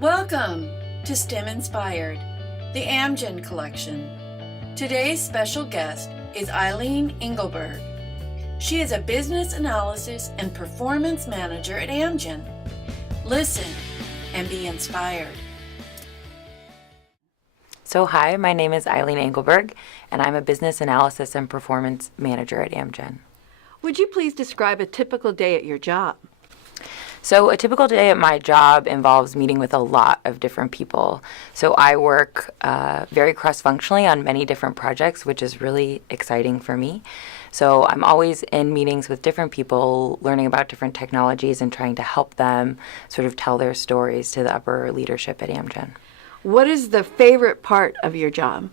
Welcome to STEM Inspired, the Amgen collection. Today's special guest is Eileen Engelberg. She is a business analysis and performance manager at Amgen. Listen and be inspired. So hi, my name is Eileen Engelberg, and I'm a business analysis and performance manager at Amgen. Would you please describe a typical day at your job? So a typical day at my job involves meeting with a lot of different people. So I work very cross-functionally on many different projects, which is really exciting for me. So I'm always in meetings with different people, learning about different technologies and trying to help them sort of tell their stories to the upper leadership at Amgen. What is the favorite part of your job?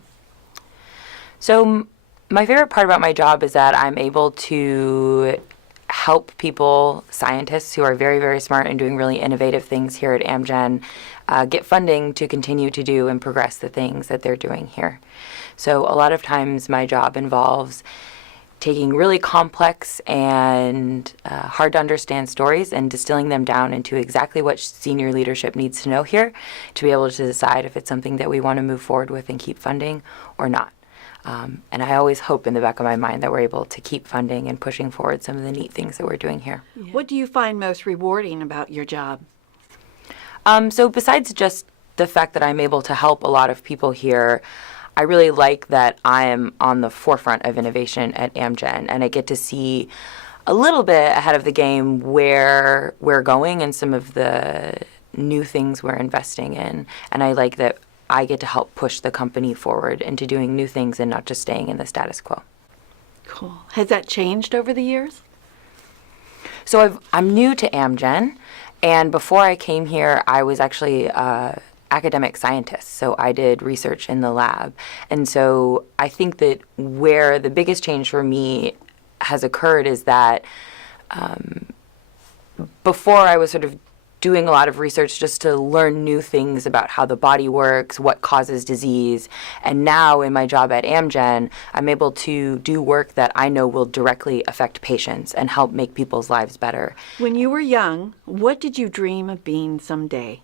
So my favorite part about my job is that I'm able to help people, scientists who are very, very smart and doing really innovative things here at Amgen, get funding to continue to do and progress the things that they're doing here. So a lot of times my job involves taking really complex and hard to understand stories and distilling them down into exactly what senior leadership needs to know here to be able to decide if it's something that we want to move forward with and keep funding or not. And I always hope in the back of my mind that we're able to keep funding and pushing forward some of the neat things that we're doing here. What do you find most rewarding about your job? So besides just the fact that I'm able to help a lot of people here, I really like that I am on the forefront of innovation at Amgen, and I get to see a little bit ahead of the game where we're going and some of the new things we're investing in. And I like that I get to help push the company forward into doing new things and not just staying in the status quo. Cool. Has that changed over the years? So I'm new to Amgen, and before I came here, I was actually academic scientist. So I did research in the lab. And so I think that where the biggest change for me has occurred is that before I was sort of doing a lot of research just to learn new things about how the body works, what causes disease. And now in my job at Amgen, I'm able to do work that I know will directly affect patients and help make people's lives better. When you were young, what did you dream of being someday?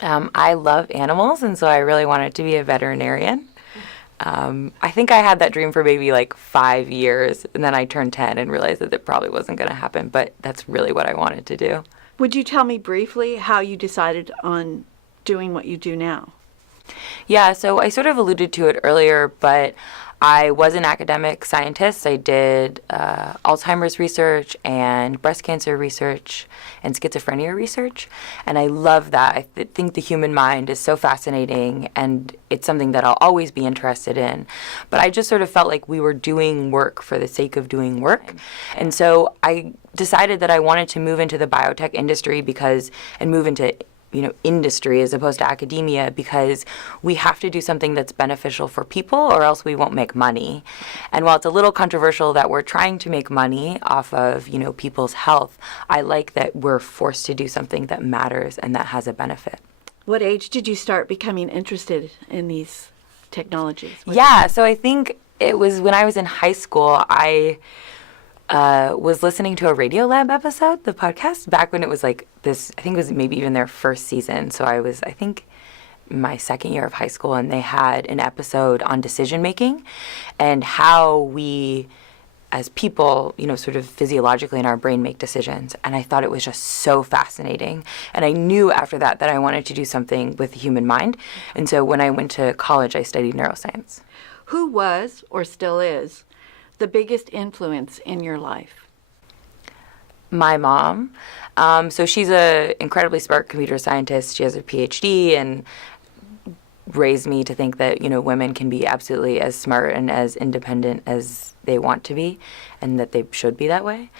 I love animals, and so I really wanted to be a veterinarian. I think I had that dream for maybe like 5 years, and then I turned 10 and realized that it probably wasn't going to happen, but that's really what I wanted to do. Would you tell me briefly how you decided on doing what you do now? Yeah, so I sort of alluded to it earlier, but I was an academic scientist. I did Alzheimer's research and breast cancer research and schizophrenia research, and I love that. I think the human mind is so fascinating, and it's something that I'll always be interested in. But I just sort of felt like we were doing work for the sake of doing work, and so I decided that I wanted to move into the biotech industry and move into industry as opposed to academia, because we have to do something that's beneficial for people or else we won't make money. And while it's a little controversial that we're trying to make money off of, people's health, I like that we're forced to do something that matters and that has a benefit. What age did you start becoming interested in these technologies? Yeah, so I think it was when I was in high school. I was listening to a Radiolab episode, the podcast, back when it was like this, I think it was maybe even their first season. So I was, I think, my second year of high school, and they had an episode on decision making and how we as people, sort of physiologically in our brain make decisions. And I thought it was just so fascinating. And I knew after that I wanted to do something with the human mind. And so when I went to college, I studied neuroscience. Who was, or still is, the biggest influence in your life? My mom. So she's an incredibly smart computer scientist. She has a PhD and raised me to think that, women can be absolutely as smart and as independent as they want to be, and that they should be that way.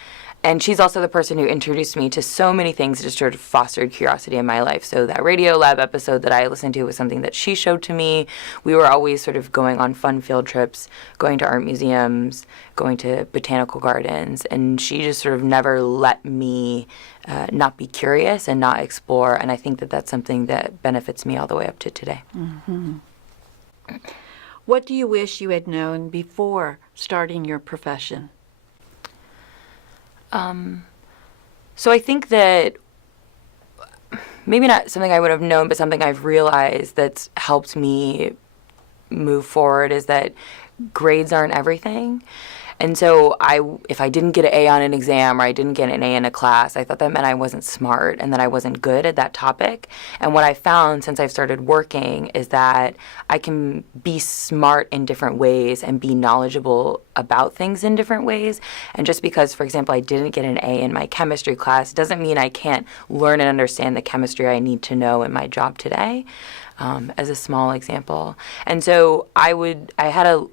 And she's also the person who introduced me to so many things that just sort of fostered curiosity in my life. So that Radiolab episode that I listened to was something that she showed to me. We were always sort of going on fun field trips, going to art museums, going to botanical gardens, and she just sort of never let me not be curious and not explore. And I think that that's something that benefits me all the way up to today. Mm-hmm. What do you wish you had known before starting your profession? So I think that maybe not something I would have known, but something I've realized that's helped me move forward is that grades aren't everything. And so if I didn't get an A on an exam or I didn't get an A in a class, I thought that meant I wasn't smart and that I wasn't good at that topic. And what I found since I've started working is that I can be smart in different ways and be knowledgeable about things in different ways. And just because, for example, I didn't get an A in my chemistry class doesn't mean I can't learn and understand the chemistry I need to know in my job today, as a small example. And so I had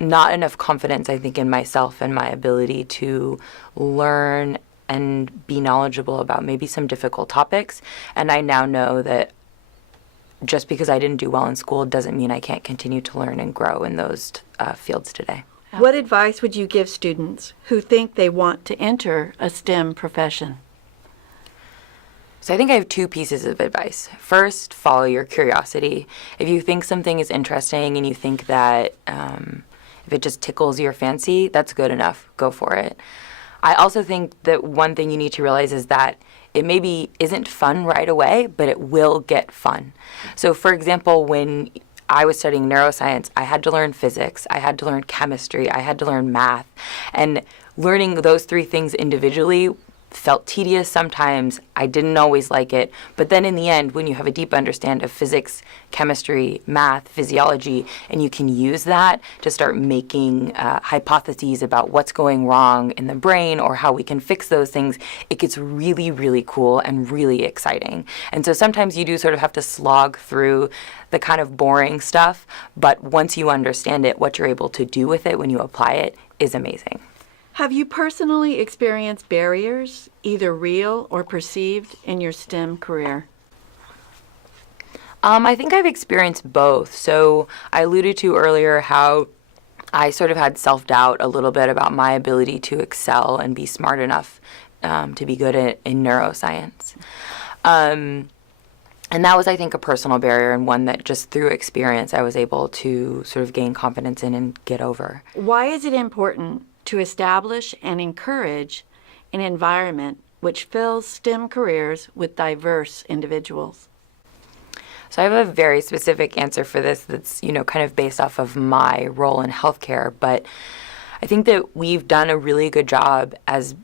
not enough confidence, I think, in myself and my ability to learn and be knowledgeable about maybe some difficult topics. And I now know that just because I didn't do well in school doesn't mean I can't continue to learn and grow in those fields today. What advice would you give students who think they want to enter a STEM profession? So I think I have two pieces of advice. First, follow your curiosity. If you think something is interesting and you think that if it just tickles your fancy, that's good enough. Go for it. I also think that one thing you need to realize is that it maybe isn't fun right away, but it will get fun. So for example, when I was studying neuroscience, I had to learn physics, I had to learn chemistry, I had to learn math. And learning those three things individually felt tedious sometimes. I didn't always like it. But then in the end, when you have a deep understanding of physics, chemistry, math, physiology, and you can use that to start making hypotheses about what's going wrong in the brain or how we can fix those things, it gets really, really cool and really exciting. And so sometimes you do sort of have to slog through the kind of boring stuff, but once you understand it, what you're able to do with it when you apply it is amazing. Have you personally experienced barriers, either real or perceived, in your STEM career? I think I've experienced both. So I alluded to earlier how I sort of had self-doubt a little bit about my ability to excel and be smart enough to be good in neuroscience. And that was, I think, a personal barrier and one that just through experience I was able to sort of gain confidence in and get over. Why is it important to establish and encourage an environment which fills STEM careers with diverse individuals? So I have a very specific answer for this that's, kind of based off of my role in healthcare, but I think that we've done a really good job as,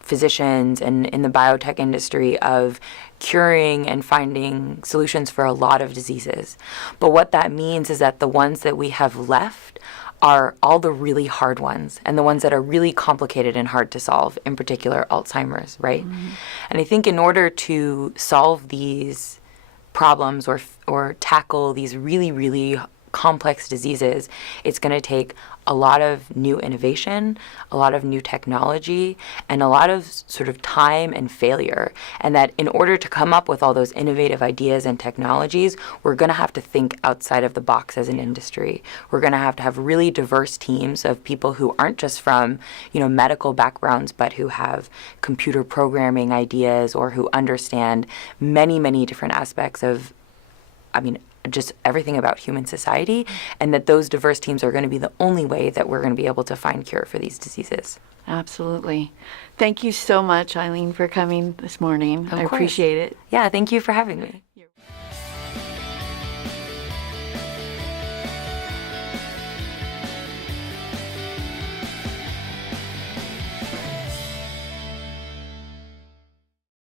physicians and in the biotech industry of curing and finding solutions for a lot of diseases. But what that means is that the ones that we have left are all the really hard ones and the ones that are really complicated and hard to solve, in particular Alzheimer's, right? Mm-hmm. And I think in order to solve these problems or tackle these really, really complex diseases, it's going to take a lot of new innovation, a lot of new technology, and a lot of sort of time and failure. And that in order to come up with all those innovative ideas and technologies, we're going to have to think outside of the box as an industry. We're going to have really diverse teams of people who aren't just from, medical backgrounds, but who have computer programming ideas or who understand many, many different aspects of, just everything about human society, and that those diverse teams are going to be the only way that we're going to be able to find cure for these diseases. Absolutely. Thank you so much, Eileen, for coming this morning. I appreciate it. Yeah, thank you for having me.